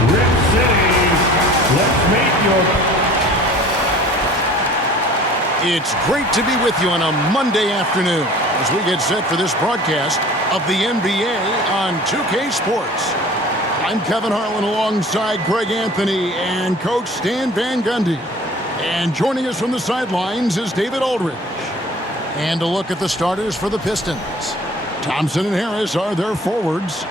Rip City, let's meet your... It's great to be with you on a Monday afternoon as we get set for this broadcast of the NBA on 2K Sports. I'm Kevin Harlan alongside Greg Anthony and Coach Stan Van Gundy. And joining us from the sidelines is David Aldridge. And a look at the starters for the Pistons. Thompson and Harris are their forwards.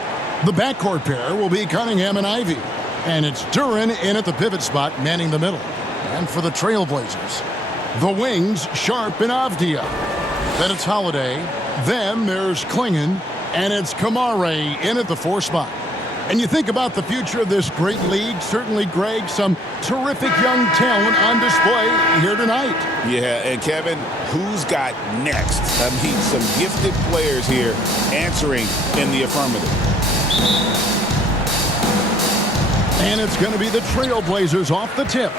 The backcourt pair will be Cunningham and Ivey. And it's Duren in at the pivot spot, manning the middle. And for the Trailblazers, the wings, Sharp and Avdija. Then it's Holiday. Then there's Klingon. And it's Kamare in at the 4 spot. And you think about the future of this great league, certainly, Greg, some terrific young talent on display here tonight. Yeah, and Kevin, who's got next? I mean, some gifted players here answering in the affirmative. And it's going to be the Trailblazers off the tip.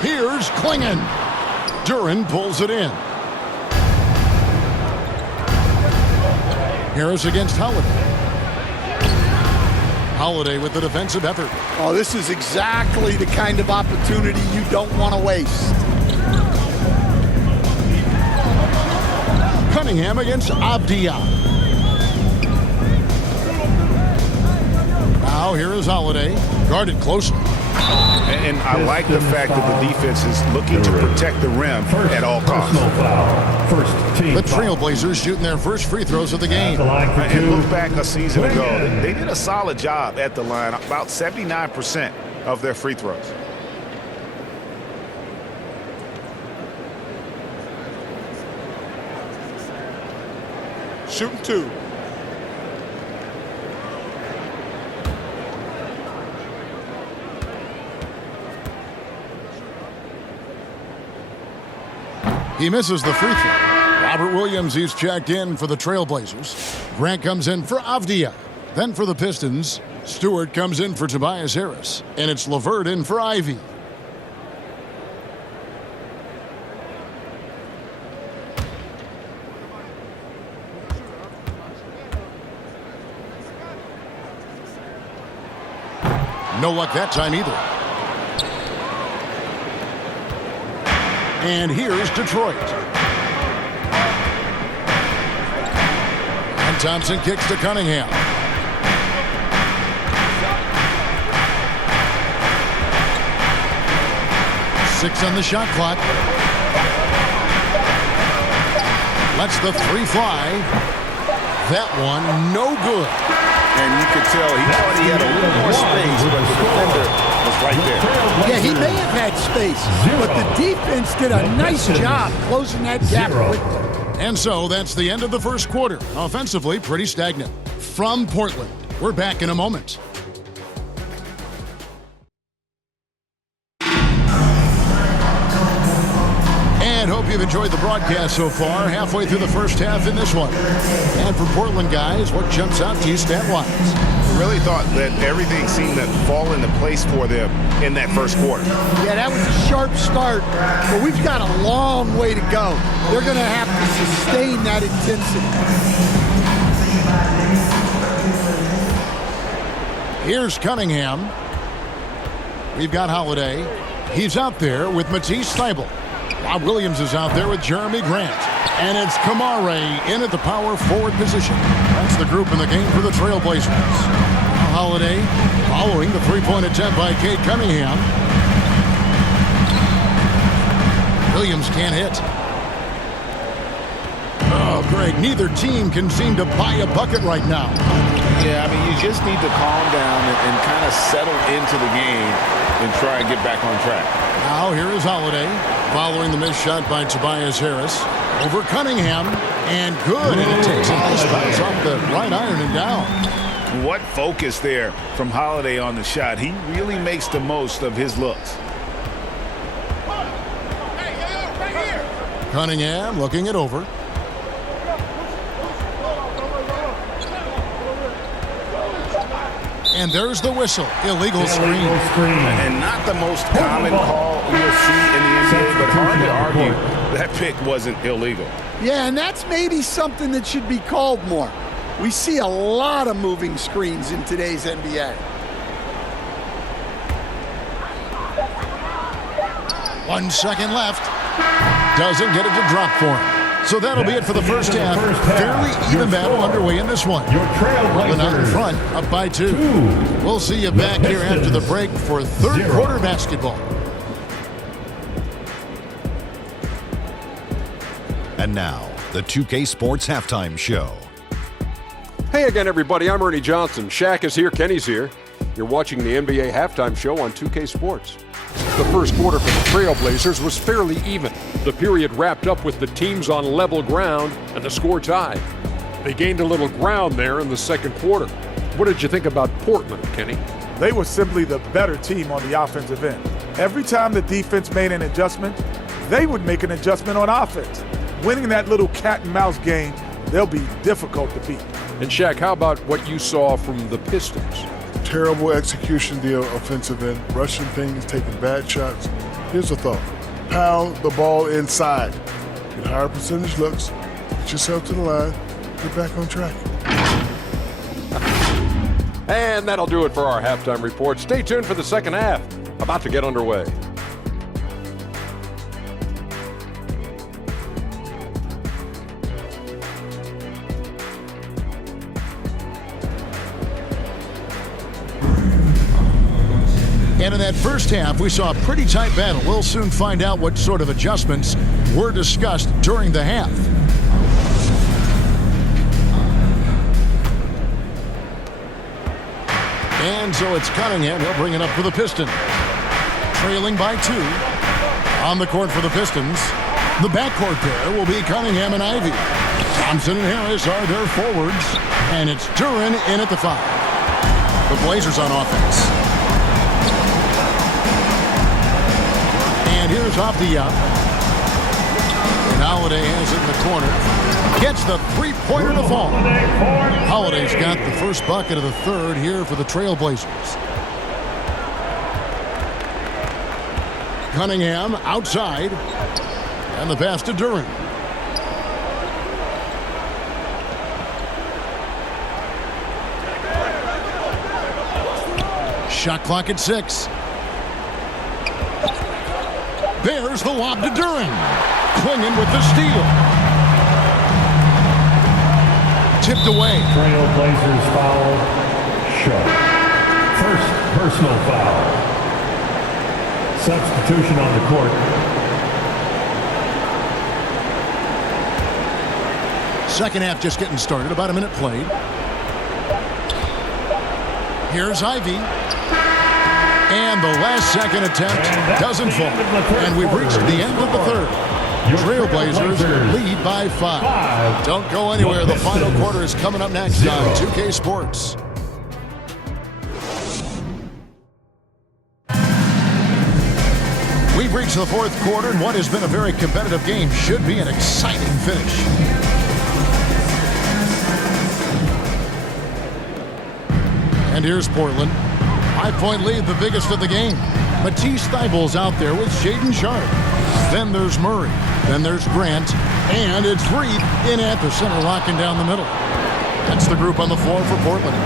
Here's Klingon. Duren pulls it in. Harris against Holiday. Holiday with the defensive effort. Oh, this is exactly the kind of opportunity you don't want to waste. Cunningham against Avdija. Now here is Holiday, guarded closely. And I like the fact that the defense is looking to protect the rim at all costs. The Trailblazers shooting their first free throws of the game. And look back a season ago, they did a solid job at the line, about 79% of their free throws. Shooting 2. He misses the free throw. Robert Williams, he's checked in for the Trailblazers. Grant comes in for Avdija. Then for the Pistons, Stewart comes in for Tobias Harris. And it's LeVert in for Ivey. No luck that time either. And here's Detroit. And Thompson kicks to Cunningham. Six on the shot clock. Lets the 3 fly. That one, no good. And you could tell he thought he had a little more space, but the defender was right there. Yeah, he may have had space, but the defense did a nice job closing that gap quickly. And so that's the end of the first quarter. Offensively, pretty stagnant. From Portland, we're back in a moment. And hope you've enjoyed the broadcast so far. Halfway through the first half in this one. And for Portland guys, what jumps out to you stat-wise? I really thought that everything seemed to fall into place for them in that first quarter. Yeah, that was a sharp start, but we've got a long way to go. They're going to have to sustain that intensity. Here's Cunningham. We've got Holiday. He's out there with Matisse Thybulle. Bob Williams is out there with Jeremy Grant. And it's Kamare in at the power forward position. That's the group in the game for the Trailblazers. Now Holiday following the three-point attempt by Cade Cunningham. Williams can't hit. Oh, Greg, neither team can seem to buy a bucket right now. Yeah, I mean, you just need to calm down and kind of settle into the game and try and get back on track. Now here is Holiday following the missed shot by Tobias Harris. Over Cunningham, and good, and it takes a nice bounce off the right iron and down. What focus there from Holiday on the shot. He really makes the most of his looks. Cunningham looking it over. And there's the whistle. Illegal screen. And not the most common call you'll see in the NBA, but hard to argue that pick wasn't illegal. Yeah, and that's maybe something that should be called more. We see a lot of moving screens in today's NBA. 1 second left. Doesn't get it to drop for him. So that'll be it for the first half. Fairly even battle underway in this one. Portland out in front, up by 2. We'll see you back here after the break for third quarter basketball. And now, the 2K Sports Halftime Show. Hey again, everybody. I'm Ernie Johnson. Shaq is here. Kenny's here. You're watching the NBA Halftime Show on 2K Sports. The first quarter for the Trailblazers was fairly even. The period wrapped up with the teams on level ground and the score tied. They gained a little ground there in the second quarter. What did you think about Portland, Kenny? They were simply the better team on the offensive end. Every time the defense made an adjustment, they would make an adjustment on offense. Winning that little cat and mouse game, they'll be difficult to beat. And Shaq, how about what you saw from the Pistons? Terrible execution deal offensive end, rushing things, taking bad shots. Here's a thought. Pound the ball inside. Get higher percentage looks, get yourself to the line, get back on track. And that'll do it for our halftime report. Stay tuned for the second half. About to get underway. And in that first half, we saw a pretty tight battle. We'll soon find out what sort of adjustments were discussed during the half. And so it's Cunningham. He'll bring it up for the Pistons. Trailing by 2. On the court for the Pistons. The backcourt pair will be Cunningham and Ivey. Thompson and Harris are their forwards. And it's Duren in at the 5. The Blazers on offense. And here's Avdija. And Holiday has it in the corner. Gets the three-pointer to fall. Holiday's got the first bucket of the third here for the Trailblazers. Cunningham outside. And the pass to Duren. Shot clock at 6. There's the lob to Duren. Clinging with the steal. Tipped away. Trailblazers foul. Short. First personal foul. Substitution on the court. Second half just getting started. About a minute played. Here's Ivey. And the last second attempt doesn't fall. And we've reached the end of the third. Trailblazers lead by 5. Don't go anywhere. The final quarter is coming up next on 2K Sports. We've reached the fourth quarter, and what has been a very competitive game should be an exciting finish. And here's Portland. 5-point lead, the biggest of the game. Matisse Thybulle's out there with Shaedon Sharpe. Then there's Murray. Then there's Grant. And it's Reed in at the center, locking down the middle. That's the group on the floor for Portland.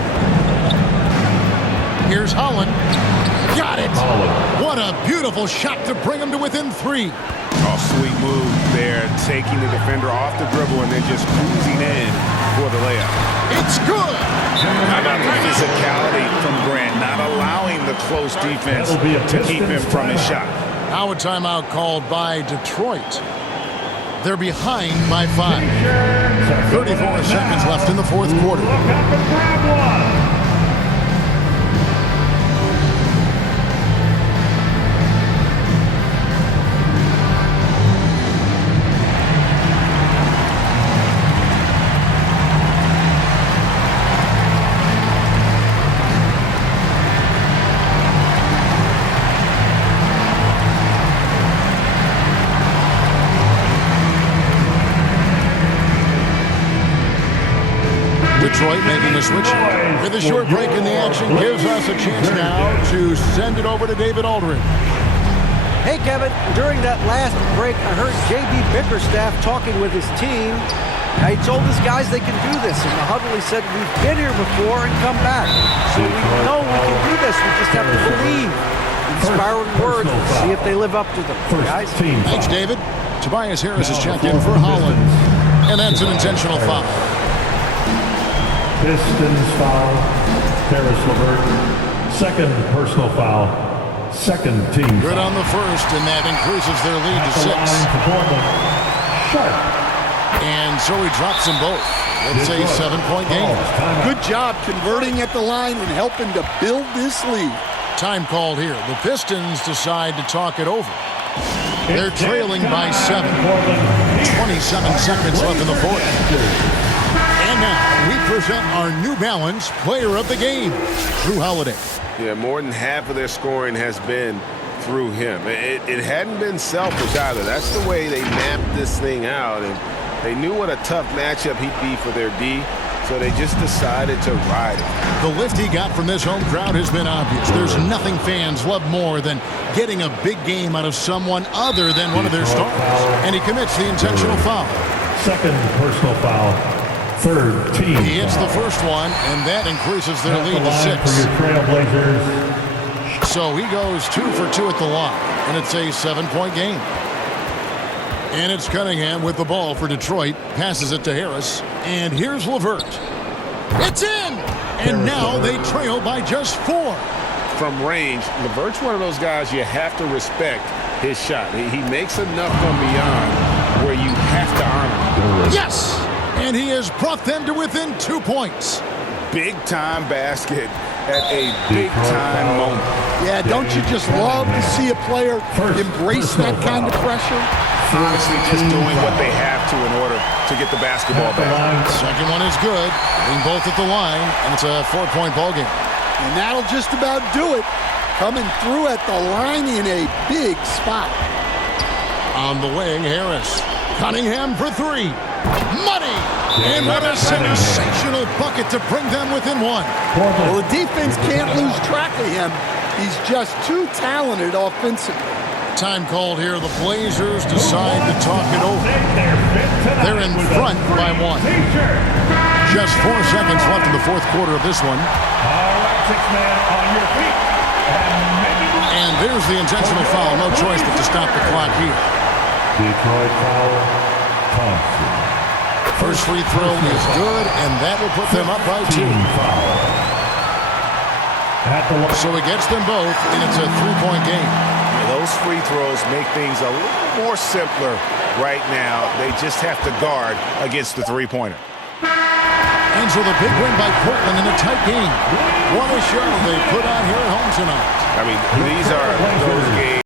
Here's Holland. Got it! What a beautiful shot to bring him to within 3. Oh, sweet move there, taking the defender off the dribble and then just cruising in for the layup. It's good! How about the physicality from Grant, not allowing the close defense to keep him from his shot. Now a timeout called by Detroit. They're behind by 5. 34 seconds left in the fourth quarter. Detroit making a switch with a short break in the action gives us a chance now to send it over to David Aldridge. Hey, Kevin, during that last break, I heard J.B. Bickerstaff talking with his team. He told his guys they can do this. In the huddle, he said, we've been here before and come back. So we know we can do this. We just have to believe. Inspiring words. We'll see if they live up to them. Guys. Thanks, David. Tobias Harris is checked in for Holland. And that's an intentional foul. Pistons foul. Harris LeVert. Second personal foul. Second team. Good on the first, and that increases their lead to 6. Sharp. And so he drops them both. It's a 7-point game. Good job converting at the line and helping to build this lead. Time called here. The Pistons decide to talk it over. They're trailing by 7. 27 seconds left in the fourth. And now we present our New Balance Player of the Game, Drew Holiday. Yeah, more than half of their scoring has been through him. It hadn't been selfish either. That's the way they mapped this thing out, and they knew what a tough matchup he'd be for their D, so they just decided to ride it. The lift he got from this home crowd has been obvious. There's nothing fans love more than getting a big game out of someone other than one of their stars. And he commits the intentional foul. Second personal foul. Third team. He hits the first one, and that increases their lead to 6. For your Trailblazers. So he goes 2 for 2 at the line, and it's a 7-point game. And it's Cunningham with the ball for Detroit. Passes it to Harris. And here's LeVert. It's in! And now they trail by just 4. From range, LeVert's one of those guys you have to respect his shot. He makes enough from beyond where you have to honor him. Yes! And he has brought them to within 2 points. Big-time basket at a big-time moment. Yeah, don't you just love to see a player embrace that kind of pressure? Honestly, just doing what they have to in order to get the basketball back. Second one is good. Being both at the line, and it's a 4-point ball game. And that'll just about do it. Coming through at the line in a big spot. On the wing, Harris. Cunningham for 3. Money! And what a sensational bucket to bring them within 1. Well, the defense can't lose track of him. He's just too talented offensively. Time called here. The Blazers decide to talk it over. They're in front by 1. Just 4 seconds left in the fourth quarter of this one. All right, 6-man on your feet. And there's the intentional foul. No choice but to stop the clock here. Detroit foul. Thompson. First free throw is good, and that will put them up by 2. So he gets them both, and it's a 3-point game. Those free throws make things a little more simpler right now. They just have to guard against the three-pointer. And so the big win by Portland in a tight game. What a show they put on here at home tonight. I mean, these are those games.